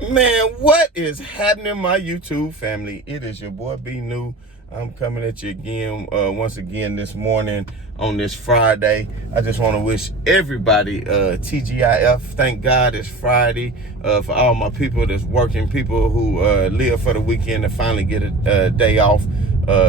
Man, what is happening, my YouTube family? It is your boy B New. I'm coming at you again, once again this morning on this Friday. I just want to wish everybody TGIF. Thank God it's Friday. For all my people that's working, people who live for the weekend and finally get a day off.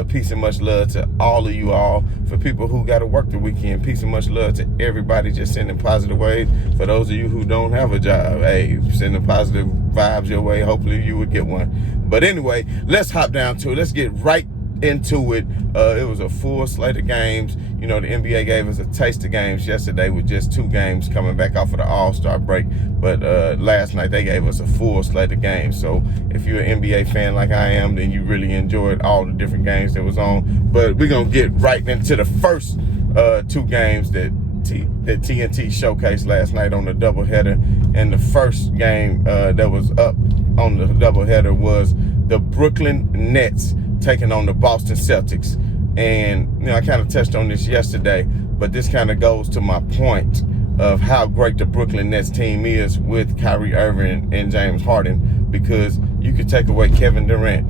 Peace and much love to all of you all. For people who got to work the weekend, peace and much love to everybody just sending positive waves. For those of you who don't have a job, hey, sending positive vibes your way. Hopefully you would get one. But anyway, let's hop down to it. Let's get right into it. It was a full slate of games. You know, the NBA gave us a taste of games yesterday with just 2 games coming back off of the All-Star break. But last night they gave us a full slate of games. So if you're an NBA fan like I am, then you really enjoyed all the different games that was on. But we're going to get right into the first 2 games that TNT showcased last night on the doubleheader. And the first game that was up on the doubleheader was the Brooklyn Nets taking on the Boston Celtics. And, you know, I kind of touched on this yesterday, but this kind of goes to my point of how great the Brooklyn Nets team is with Kyrie Irving and James Harden, because you could take away Kevin Durant,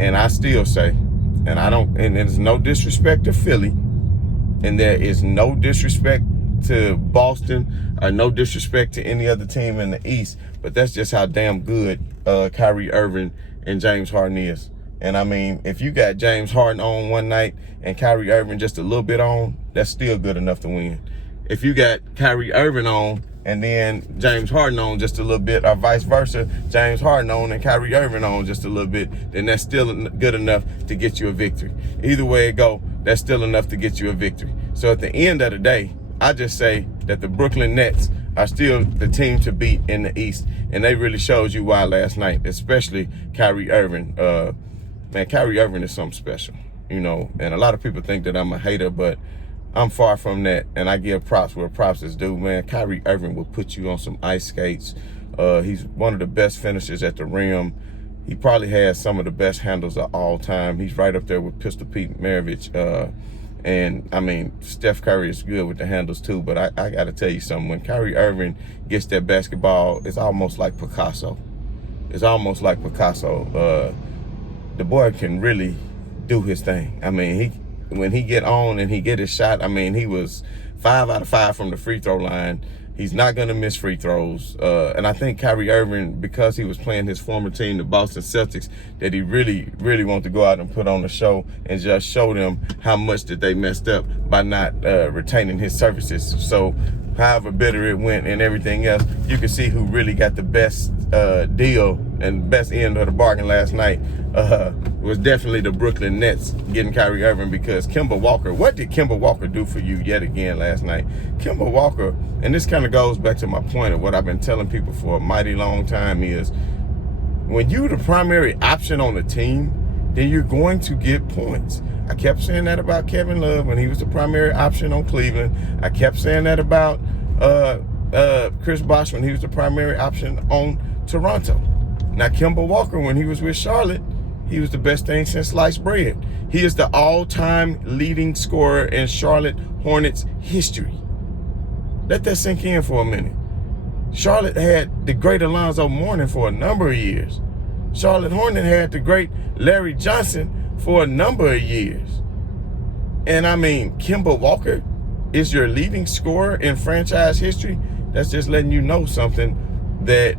and I still say, and there's no disrespect to Philly, and there is no disrespect to Boston, or no disrespect to any other team in the East, but that's just how damn good Kyrie Irving and James Harden is. And I mean, if you got James Harden on one night and Kyrie Irving just a little bit on, that's still good enough to win. If you got Kyrie Irving on and then James Harden on just a little bit, or vice versa, James Harden on and Kyrie Irving on just a little bit, then that's still good enough to get you a victory. Either way it go, that's still enough to get you a victory. So at the end of the day, I just say that the Brooklyn Nets are still the team to beat in the East, and they really showed you why last night, especially Kyrie Irving. Man, Kyrie Irving is something special, you know, and a lot of people think that I'm a hater, but I'm far from that, and I give props where props is due, man. Kyrie Irving will put you on some ice skates. He's one of the best finishers at the rim. He probably has some of the best handles of all time. He's right up there with Pistol Pete Maravich. And, I mean, Steph Curry is good with the handles, too, but I got to tell you something. When Kyrie Irving gets that basketball, it's almost like Picasso. It's almost like Picasso. The boy can really do his thing. I mean, when he get on and he get his shot, I mean, he was 5 out of 5 from the free throw line. He's not going to miss free throws. And I think Kyrie Irving, because he was playing his former team, the Boston Celtics, that he really, really wanted to go out and put on a show and just show them how much that they messed up by not retaining his services. So however bitter it went and everything else, you can see who really got the best deal and best end of the bargain last night was definitely the Brooklyn Nets getting Kyrie Irving, because Kemba Walker, what did Kemba Walker do for you yet again last night? Kemba Walker, and this kind of goes back to my point of what I've been telling people for a mighty long time, is when you're the primary option on the team, then you're going to get points. I kept saying that about Kevin Love when he was the primary option on Cleveland. I kept saying that about Chris Bosh when he was the primary option on Toronto. Now, Kemba Walker, when he was with Charlotte, he was the best thing since sliced bread. He is the all-time leading scorer in Charlotte Hornets history. Let that sink in for a minute. Charlotte had the great Alonzo Mourning for a number of years. Charlotte Hornets had the great Larry Johnson for a number of years. And I mean, Kemba Walker is your leading scorer in franchise history. That's just letting you know something, that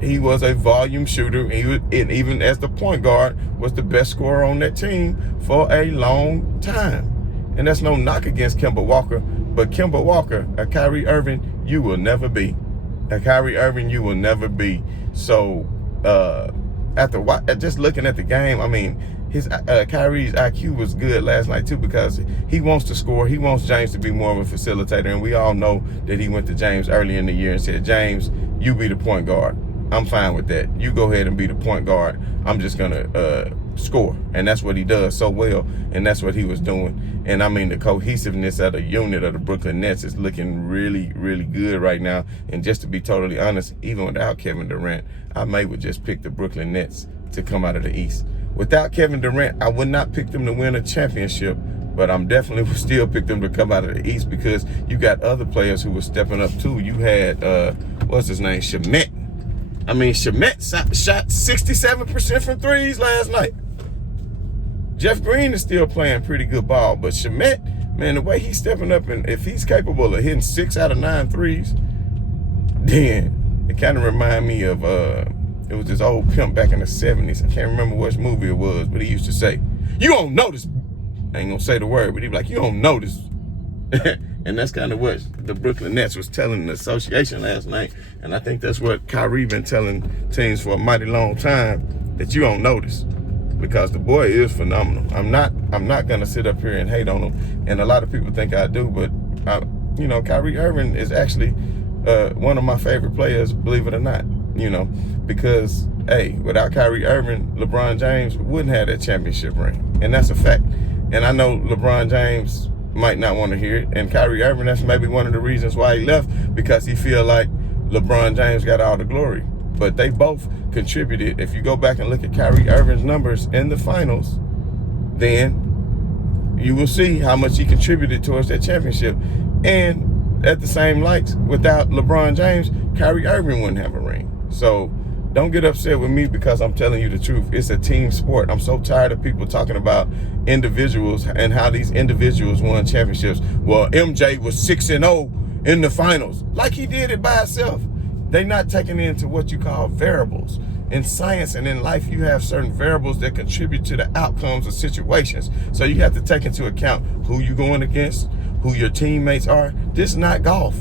he was a volume shooter. And even as the point guard, was the best scorer on that team for a long time. And that's no knock against Kemba Walker, but Kemba Walker, a Kyrie Irving, you will never be. A Kyrie Irving, you will never be. So after just looking at the game, I mean, his Kyrie's IQ was good last night too, because he wants to score. He wants James to be more of a facilitator, and we all know that he went to James early in the year and said, James, you be the point guard. I'm fine with that. You go ahead and be the point guard. I'm just going to score. And that's what he does so well, and that's what he was doing. And I mean, the cohesiveness of the unit of the Brooklyn Nets is looking really, really good right now. And just to be totally honest, even without Kevin Durant, I would just pick the Brooklyn Nets to come out of the East. Without Kevin Durant, I would not pick them to win a championship, but I'm definitely would still pick them to come out of the East, because you got other players who were stepping up too. You had, what's his name, Shamet. I mean, Shamet shot 67% from threes last night. Jeff Green is still playing pretty good ball, but Shamet, man, the way he's stepping up, and if he's capable of hitting 6 out of 9 threes, then it kind of remind me of, it was this old pimp back in the 70s. I can't remember which movie it was, but he used to say, "You don't notice." I ain't gonna say the word, but he'd be like, "You don't notice." And that's kind of what the Brooklyn Nets was telling the association last night. And I think that's what Kyrie been telling teams for a mighty long time, that you don't notice. Because the boy is phenomenal. I'm not gonna sit up here and hate on him. And a lot of people think I do, but Kyrie Irving is actually one of my favorite players, believe it or not. Because hey, without Kyrie Irving, LeBron James wouldn't have that championship ring. And that's a fact. And I know LeBron James might not want to hear it. And Kyrie Irving, that's maybe one of the reasons why he left, because he feel like LeBron James got all the glory. But they both contributed. If you go back and look at Kyrie Irving's numbers in the finals, then you will see how much he contributed towards that championship. And at the same lights, without LeBron James, Kyrie Irving wouldn't have a ring. So don't get upset with me because I'm telling you the truth. It's a team sport. I'm so tired of people talking about individuals and how these individuals won championships. Well, MJ was 6-0 in the finals, like he did it by himself. They're not taking into what you call variables. In science and in life, you have certain variables that contribute to the outcomes of situations. So you have to take into account who you're going against, who your teammates are. This is not golf.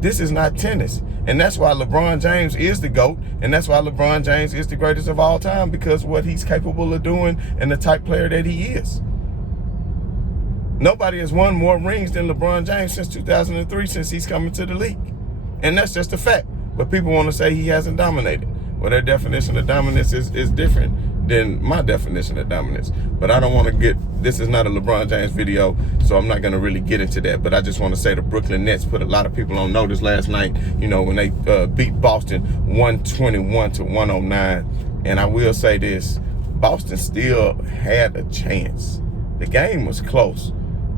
This is not tennis. And that's why LeBron James is the GOAT. And that's why LeBron James is the greatest of all time, because what he's capable of doing and the type player that he is. Nobody has won more rings than LeBron James since 2003, since he's coming to the league. And that's just a fact. But people want to say he hasn't dominated. Well, their definition of dominance is different than my definition of dominance. But I don't want to this is not a LeBron James video, so I'm not going to really get into that. But I just want to say the Brooklyn Nets put a lot of people on notice last night, when they beat Boston 121-109. And I will say this, Boston still had a chance. The game was close.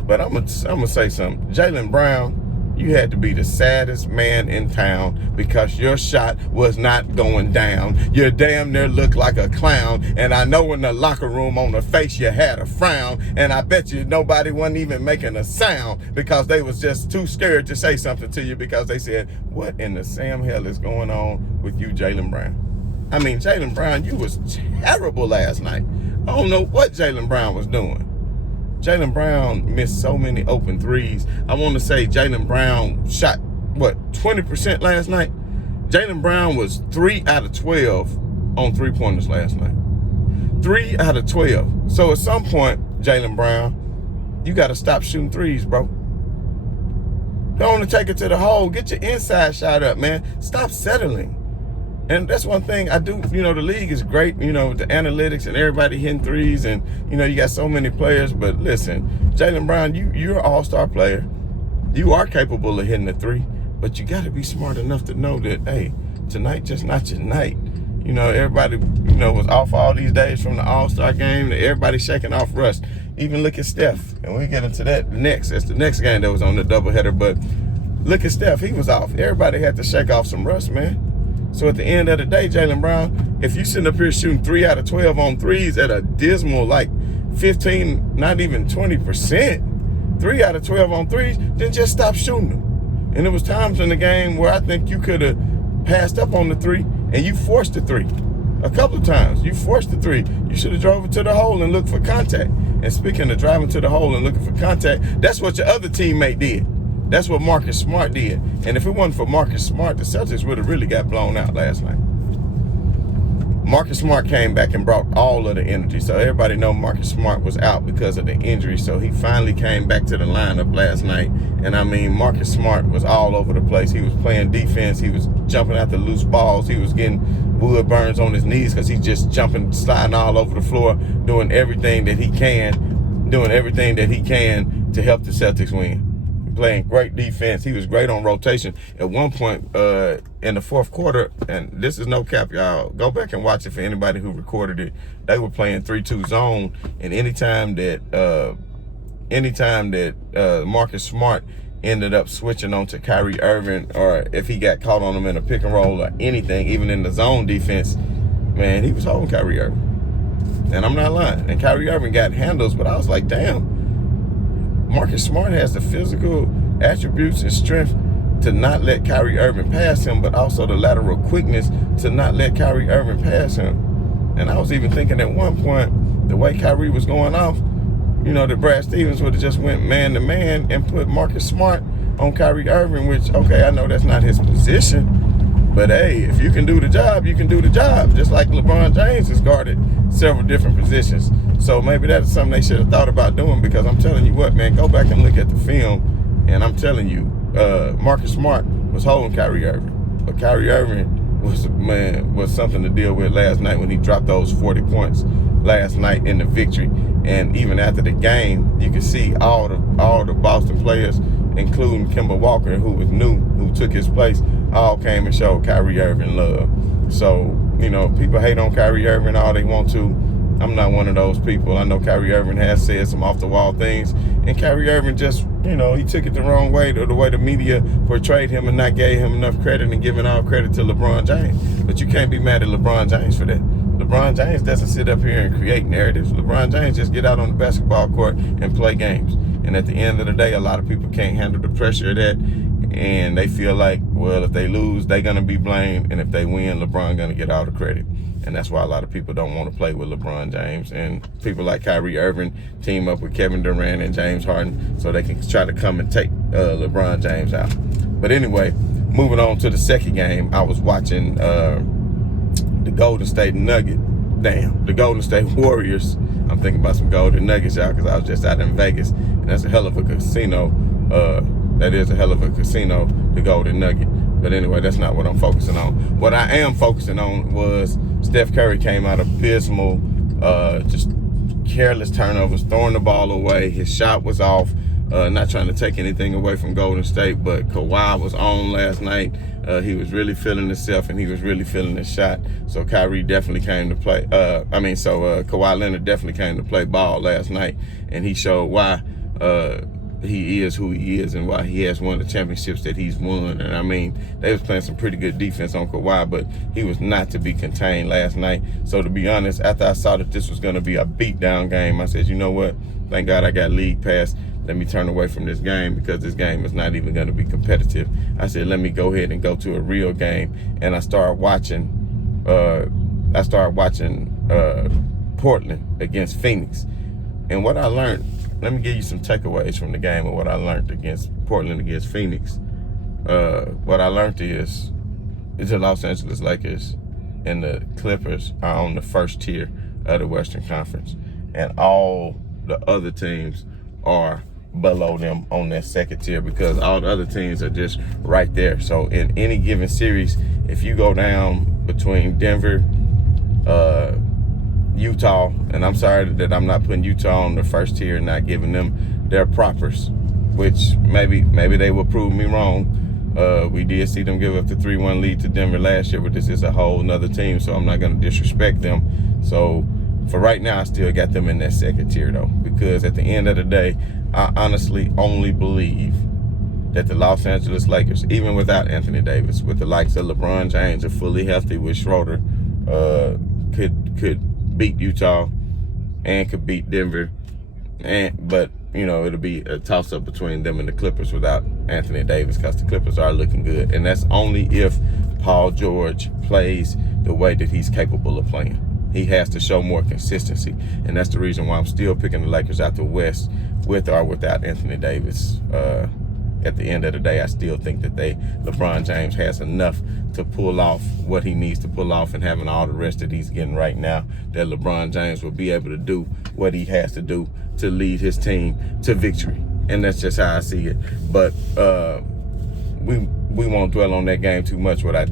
But I'm gonna say something. Jalen Brown, you had to be the saddest man in town because your shot was not going down. You damn near looked like a clown. And I know in the locker room on the face you had a frown. And I bet you nobody wasn't even making a sound because they was just too scared to say something to you, because they said, "What in the Sam hell is going on with you, Jalen Brown?" I mean, Jalen Brown, you was terrible last night. I don't know what Jalen Brown was doing. Jalen Brown missed so many open threes. I want to say Jalen Brown shot, 20% last night? Jalen Brown was 3 out of 12 on three-pointers last night. 3 out of 12. So at some point, Jalen Brown, you got to stop shooting threes, bro. Don't take it to the hole. Get your inside shot up, man. Stop settling. And that's one thing I do, the league is great, the analytics and everybody hitting threes, and, you got so many players. But listen, Jalen Brown, you're an all-star player. You are capable of hitting the three, but you got to be smart enough to know that, hey, tonight just not your night. Everybody, was off all these days from the all-star game. Everybody shaking off rust. Even look at Steph, and we get into that next. That's the next game that was on the doubleheader. But look at Steph, he was off. Everybody had to shake off some rust, man. So at the end of the day, Jalen Brown, if you sitting up here shooting 3 out of 12 on threes at a dismal 15, not even 20%, 3 out of 12 on threes, then just stop shooting them. And there was times in the game where I think you could have passed up on the three and you forced the three. A couple of times, you forced the three. You should have drove it to the hole and looked for contact. And speaking of driving to the hole and looking for contact, that's what your other teammate did. That's what Marcus Smart did. And if it wasn't for Marcus Smart, the Celtics would have really got blown out last night. Marcus Smart came back and brought all of the energy. So everybody know Marcus Smart was out because of the injury. So he finally came back to the lineup last night. And I mean, Marcus Smart was all over the place. He was playing defense. He was jumping out the loose balls. He was getting wood burns on his knees because he's just jumping, sliding all over the floor, doing everything that he can to help the Celtics win. Playing great defense. He was great on rotation. At one point in the fourth quarter, and this is no cap, y'all, go back and watch it for anybody who recorded it. They were playing 3-2 zone, and anytime that Marcus Smart ended up switching on to Kyrie Irving, or if he got caught on him in a pick and roll or anything, even in the zone defense, man, he was holding Kyrie Irving. And I'm not lying. And Kyrie Irving got handles, but I was like, damn, Marcus Smart has the physical attributes and strength to not let Kyrie Irving pass him, but also the lateral quickness to not let Kyrie Irving pass him. And I was even thinking at one point, the way Kyrie was going off, that Brad Stevens would have just went man to man and put Marcus Smart on Kyrie Irving, which, okay, I know that's not his position, but hey, if you can do the job, you can do the job. Just like LeBron James has guarded several different positions. So maybe that's something they should have thought about doing, because I'm telling you what, man, go back and look at the film, and I'm telling you, Marcus Smart was holding Kyrie Irving, but Kyrie Irving was something to deal with last night when he dropped those 40 points last night in the victory. And even after the game, you could see all the Boston players, including Kemba Walker, who was new, who took his place, all came and showed Kyrie Irving love. So, people hate on Kyrie Irving all they want to. I'm not one of those people. I know Kyrie Irving has said some off-the-wall things, and Kyrie Irving just, he took it the wrong way, or the way the media portrayed him and not gave him enough credit and giving all credit to LeBron James. But you can't be mad at LeBron James for that. LeBron James doesn't sit up here and create narratives. LeBron James just get out on the basketball court and play games. And at the end of the day, a lot of people can't handle the pressure of that, and they feel like, well, if they lose, they're going to be blamed, and if they win, LeBron going to get all the credit. And that's why a lot of people don't want to play with LeBron James. And people like Kyrie Irving team up with Kevin Durant and James Harden so they can try to come and take LeBron James out. But anyway, moving on to the second game, I was watching the Golden State the Golden State Warriors. I'm thinking about some Golden Nuggets, y'all, because I was just out in Vegas, and that's a hell of a casino. That is a hell of a casino, the Golden Nugget. But anyway, that's not what I'm focusing on. What I am focusing on was Steph Curry came out abysmal, just careless turnovers, throwing the ball away. His shot was off. Not trying to take anything away from Golden State, but Kawhi was on last night. He was really feeling himself, and he was really feeling his shot. So Kyrie definitely came to play. Kawhi Leonard definitely came to play ball last night, and he showed why he is who he is and why he has won the championships that he's won. And I mean, they was playing some pretty good defense on Kawhi, but he was not to be contained last night. So to be honest, after I saw that this was going to be a beatdown game, I said, you know what? Thank God I got league pass. Let me turn away from this game, because this game is not even going to be competitive. I said, let me go ahead and go to a real game. And I started watching Portland against Phoenix. And what I learned, let me give you some takeaways from the game of what I learned against Portland against Phoenix. What I learned is the Los Angeles Lakers and the Clippers are on the first tier of the Western Conference, and all the other teams are below them on that second tier, because all the other teams are just right there. So in any given series, if you go down between Denver, Utah, and I'm sorry that I'm not putting Utah on the first tier and not giving them their propers, which maybe they will prove me wrong. We did see them give up the 3-1 lead to Denver last year, but this is a whole nother team, so I'm not going to disrespect them. So for right now, I still got them in that second tier, though, because at the end of the day, I honestly only believe that the Los Angeles Lakers, even without Anthony Davis, with the likes of LeBron James are fully healthy with Schroeder, could beat Utah and could beat Denver. But it'll be a toss-up between them and the Clippers without Anthony Davis, because the Clippers are looking good. And that's only if Paul George plays the way that he's capable of playing. He has to show more consistency. And that's the reason why I'm still picking the Lakers out the West with or without Anthony Davis. At the end of the day, I still think that LeBron James has enough to pull off what he needs to pull off, and having all the rest that he's getting right now, that LeBron James will be able to do what he has to do to lead his team to victory. And that's just how I see it. But we won't dwell on that game too much. What I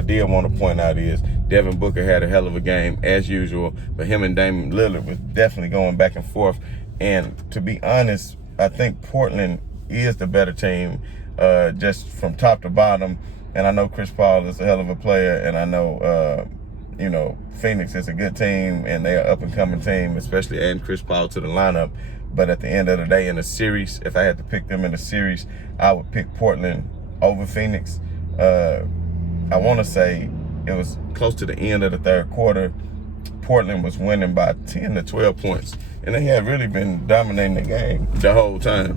did want to point out is Devin Booker had a hell of a game as usual, but him and Damian Lillard was definitely going back and forth. And to be honest, I think Portland is the better team, just from top to bottom. And I know Chris Paul is a hell of a player, and I know Phoenix is a good team, and they're an up and coming team, especially adding Chris Paul to the lineup. But at the end of the day, in a series, if I had to pick them in a series, I would pick Portland over Phoenix. I want to say it was close to the end of the third quarter. Portland was winning by 10 to 12 points. And they had really been dominating the game the whole time.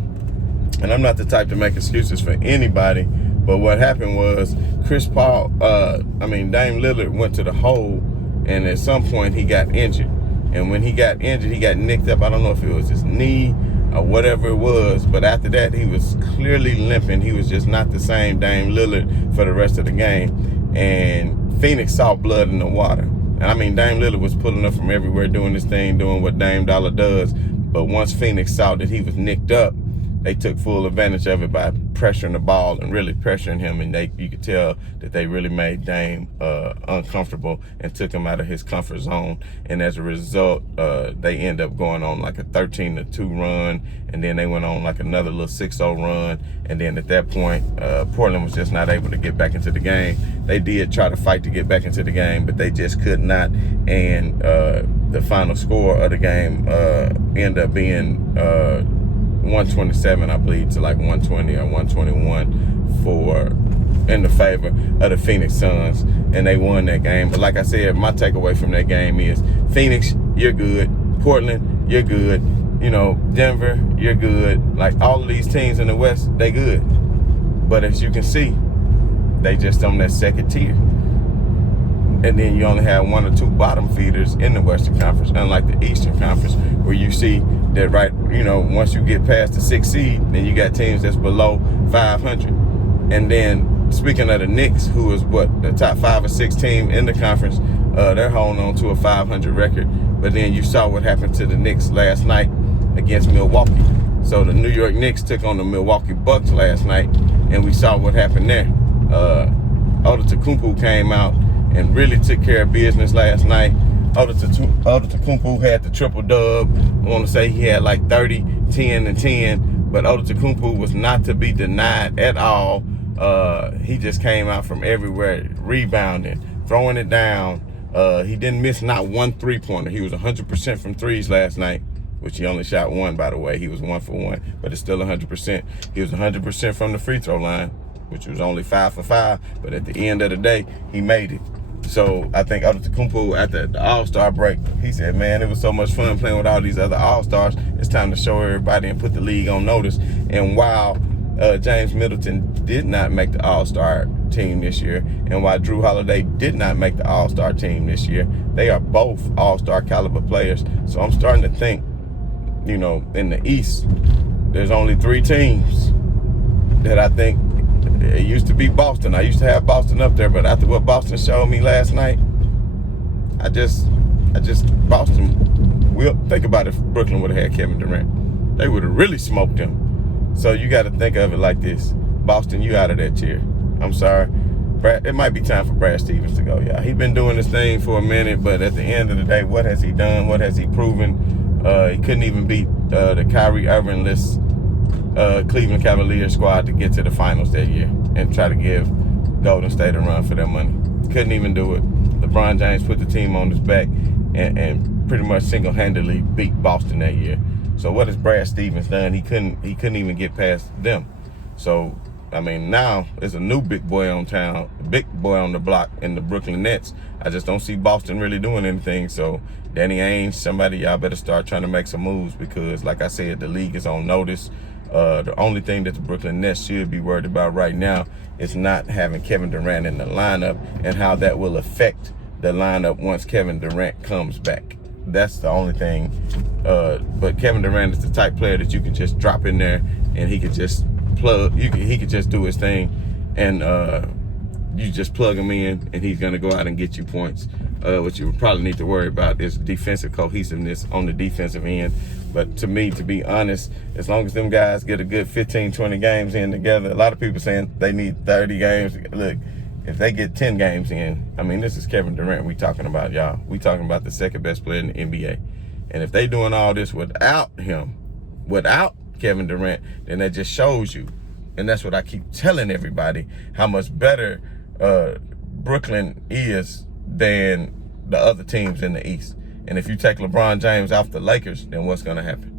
And I'm not the type to make excuses for anybody. But what happened was Dame Lillard went to the hole. And at some point, he got injured. And when he got injured, he got nicked up. I don't know if it was his knee or whatever it was. But after that, he was clearly limping. He was just not the same Dame Lillard for the rest of the game. And Phoenix saw blood in the water. And I mean, Dame Lillard was pulling up from everywhere, doing his thing, doing what Dame Dollar does. But once Phoenix saw that he was nicked up, they took full advantage of it by pressuring the ball and really pressuring him. And you could tell that they really made Dame uncomfortable and took him out of his comfort zone. And as a result, they end up going on like a 13-2 run. And then they went on like another little 6-0 run. And then at that point, Portland was just not able to get back into the game. They did try to fight to get back into the game, but they just could not. And the final score of the game ended up being 127, I believe, to like 120 or 121 in the favor of the Phoenix Suns, and they won that game. But like I said, my takeaway from that game is Phoenix, you're good. Portland, you're good. You know, Denver, you're good. Like all of these teams in the West, they good. But as you can see, they just on that second tier. And then you only have one or two bottom feeders in the Western Conference, unlike the Eastern Conference, where you see that once you get past the 6th seed, then you got teams that's below 500. And then speaking of the Knicks, who is the top 5 or 6 team in the conference, they're holding on to a 500 record. But then you saw what happened to the Knicks last night against Milwaukee. So the New York Knicks took on the Milwaukee Bucks last night, and we saw what happened there. Antetokounmpo came out and really took care of business last night. Antetokounmpo had the triple dub. I want to say he had like 30, 10, and 10. But Antetokounmpo was not to be denied at all. He just came out from everywhere, rebounding, throwing it down. He didn't miss not one three-pointer. He was 100% from threes last night, which he only shot one, by the way. He was 1 for 1, but it's still 100%. He was 100% from the free throw line, which was only 5 for 5. But at the end of the day, he made it. So I think Antetokounmpo, after the All-Star break, he said, man, it was so much fun playing with all these other All-Stars. It's time to show everybody and put the league on notice. And while James Middleton did not make the All-Star team this year, and while Drew Holiday did not make the All-Star team this year, they are both All-Star caliber players. So I'm starting to think, in the East, there's only 3 teams that I think. It used to be Boston. I used to have Boston up there, but after what Boston showed me last night, Boston. Well, think about it. If Brooklyn would have had Kevin Durant, they would have really smoked them. So you got to think of it like this: Boston, you out of that tier. I'm sorry. It might be time for Brad Stevens to go. Yeah, he's been doing this thing for a minute, but at the end of the day, what has he done? What has he proven? He couldn't even beat the Kyrie Irving list. Cleveland Cavaliers squad to get to the finals that year and try to give Golden State a run for their money. Couldn't even do it. LeBron James put the team on his back and pretty much single-handedly beat Boston that year. So what has Brad Stevens done? He couldn't even get past them. So I mean, now there's a new big boy on the block in the Brooklyn Nets. I just don't see Boston really doing anything. So Danny Ainge, somebody, y'all better start trying to make some moves because, like I said, the league is on notice. The only thing that the Brooklyn Nets should be worried about right now is not having Kevin Durant in the lineup and how that will affect the lineup once Kevin Durant comes back. That's the only thing. But Kevin Durant is the type player that you can just drop in there and he could just he could just do his thing, and you just plug him in and he's gonna go out and get you points. What you probably need to worry about is defensive cohesiveness on the defensive end. But to me, to be honest, as long as them guys get a good 15, 20 games in together, a lot of people saying they need 30 games. Look, if they get 10 games in, I mean, this is Kevin Durant we talking about, y'all. We talking about the second best player in the NBA. And if they doing all this without him, without Kevin Durant, then that just shows you, and that's what I keep telling everybody, how much better Brooklyn is than the other teams in the East. And if you take LeBron James off the Lakers, then what's going to happen?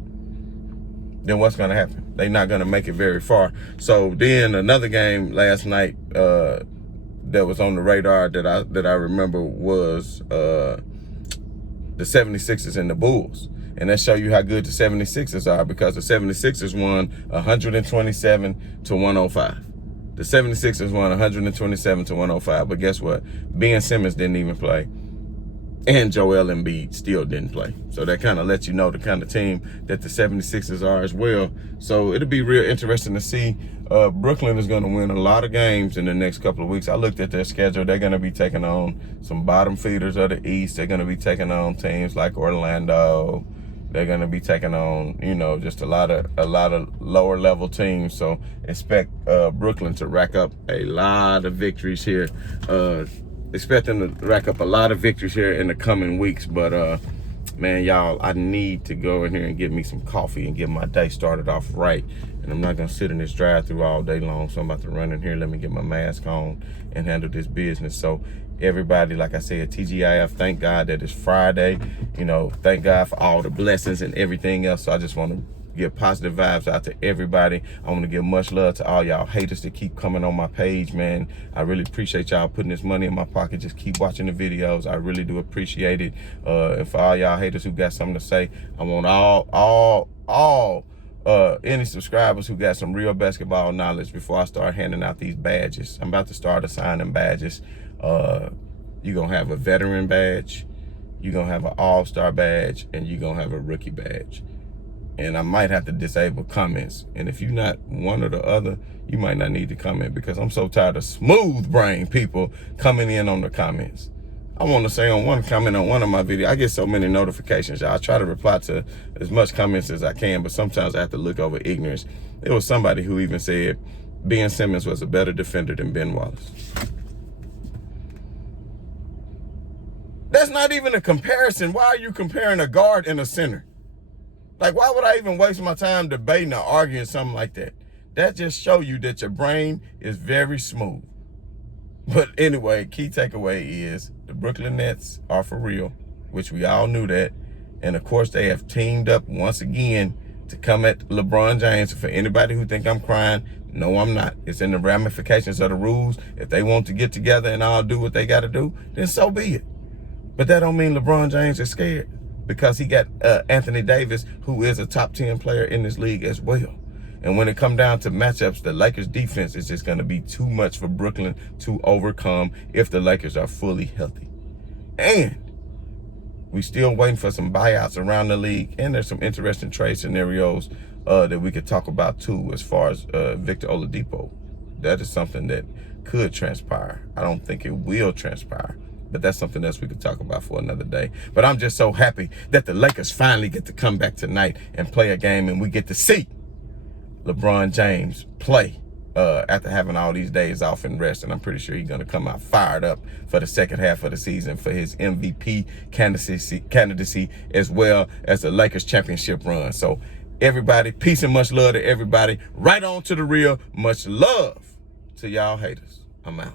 then what's going to happen? They're not going to make it very far. So then another game last night that was on the radar that I remember was the 76ers and the Bulls. And that show you how good the 76ers are, because the 76ers won 127 to 105. The 76ers won 127 to 105. But guess what? Ben Simmons didn't even play. And Joel Embiid still didn't play. So that kind of lets you know the kind of team that the 76ers are as well. So it'll be real interesting to see. Brooklyn is going to win a lot of games in the next couple of weeks. I looked at their schedule. They're going to be taking on some bottom feeders of the East. They're going to be taking on teams like Orlando. They're going to be taking on, you know, just a lot of lower level teams. So expect Brooklyn to rack up a lot of victories here. Expect them to rack up a lot of victories here in the coming weeks. But, man, y'all, I need to go in here and get me some coffee and get my day started off right. And I'm not going to sit in this drive-through all day long. So I'm about to run in here. Let me get my mask on and handle this business. So everybody, like I said, TGIF, thank God that it's Friday. You know, thank God for all the blessings and everything else. So I just want to give positive vibes out to everybody. I want to give much love to all y'all haters that keep coming on my page, man. I really appreciate y'all putting this money in my pocket. Just keep watching the videos. I really do appreciate it. And for all y'all haters who got something to say, I want all any subscribers who got some real basketball knowledge before I start handing out these badges. I'm about to start assigning badges. You're going to have a veteran badge, you're going to have an all-star badge, and you're going to have a rookie badge. And I might have to disable comments. And if you're not one or the other, you might not need to comment, because I'm so tired of smooth brain people coming in on the comments. I want to say on one comment on one of my videos, I get so many notifications, y'all. I try to reply to as much comments as I can, but sometimes I have to look over ignorance. There was somebody who even said Ben Simmons was a better defender than Ben Wallace. That's not even a comparison. Why are you comparing a guard and a center? Like, why would I even waste my time debating or arguing something like that? That just show you that your brain is very smooth. But anyway, key takeaway is the Brooklyn Nets are for real, which we all knew that. And of course, they have teamed up once again to come at LeBron James. For anybody who think I'm crying, no, I'm not. It's in the ramifications of the rules. If they want to get together and all do what they got to do, then so be it. But that don't mean LeBron James is scared, because he got Anthony Davis, who is a top 10 player in this league as well. And when it comes down to matchups, the Lakers defense is just going to be too much for Brooklyn to overcome if the Lakers are fully healthy. And we still waiting for some buyouts around the league. And there's some interesting trade scenarios that we could talk about too, as far as Victor Oladipo. That is something that could transpire. I don't think it will transpire, but that's something else we could talk about for another day. But I'm just so happy that the Lakers finally get to come back tonight and play a game, and we get to see LeBron James play after having all these days off and rest. And I'm pretty sure he's going to come out fired up for the second half of the season for his MVP candidacy as well as the Lakers championship run. So everybody, peace and much love to everybody. Right on to the real. Much love to y'all haters. I'm out.